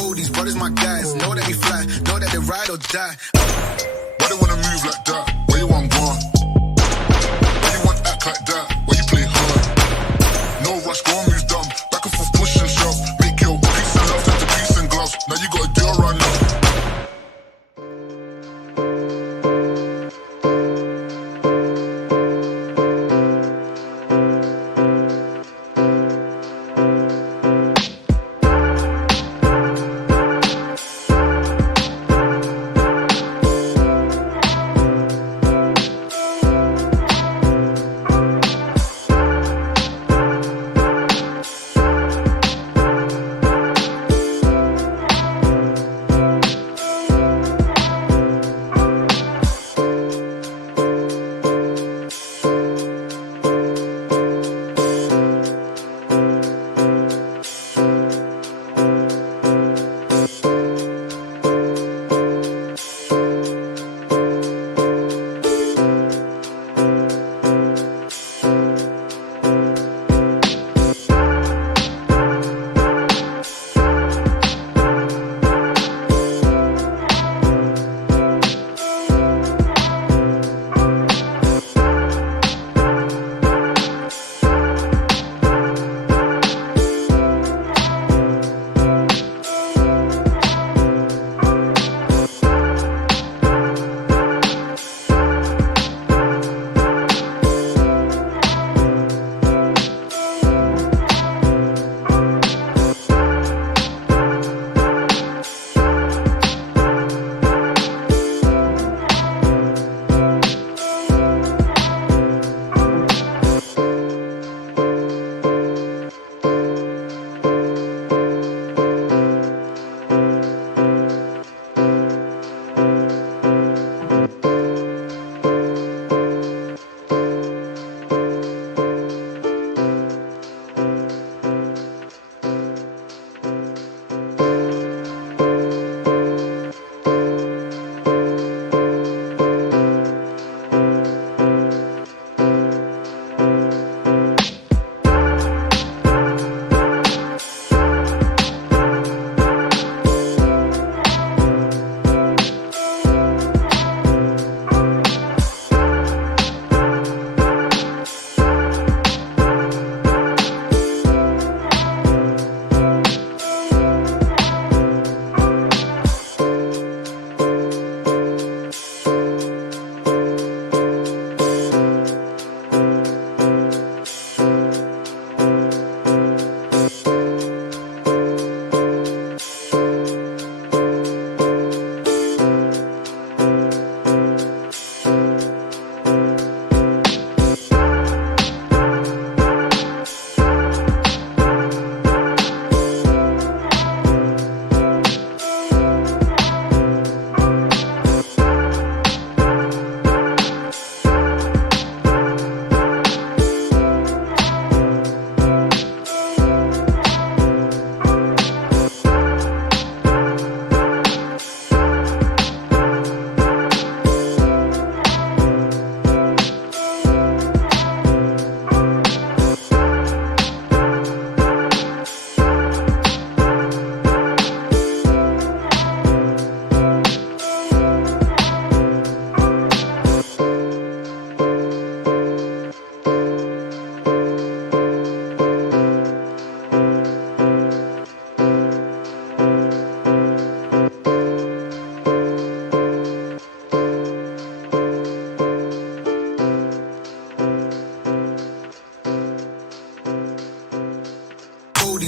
All these brothers my guys, know that we fly, know that they ride or die. Why they wanna move like that? Where you want gone? Why you want act like that? Why you play hard? No rush, go and move dumb. Back and forth, push and shove. Make your peace and love turn to peace and gloves. Now you gotta do a run now.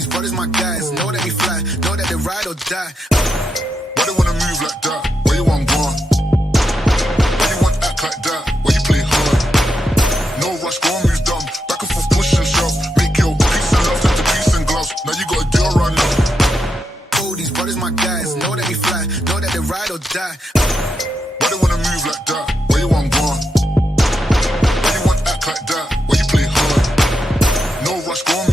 Brothers my guys, know that we fly, know that they ride or die. Why they wanna move like that? Where you want gone? Why you want act like that? Why you play hard? No rush, go and move dumb. Back and forth, push and shove. Make your peace and love turn to peace and gloves. Now you gotta do a run now. All these brothers my guys, know that we fly, know that they ride or die. Why they wanna move like that? Where you want gone? Why you want act like that? Why you play hard? No rush, go and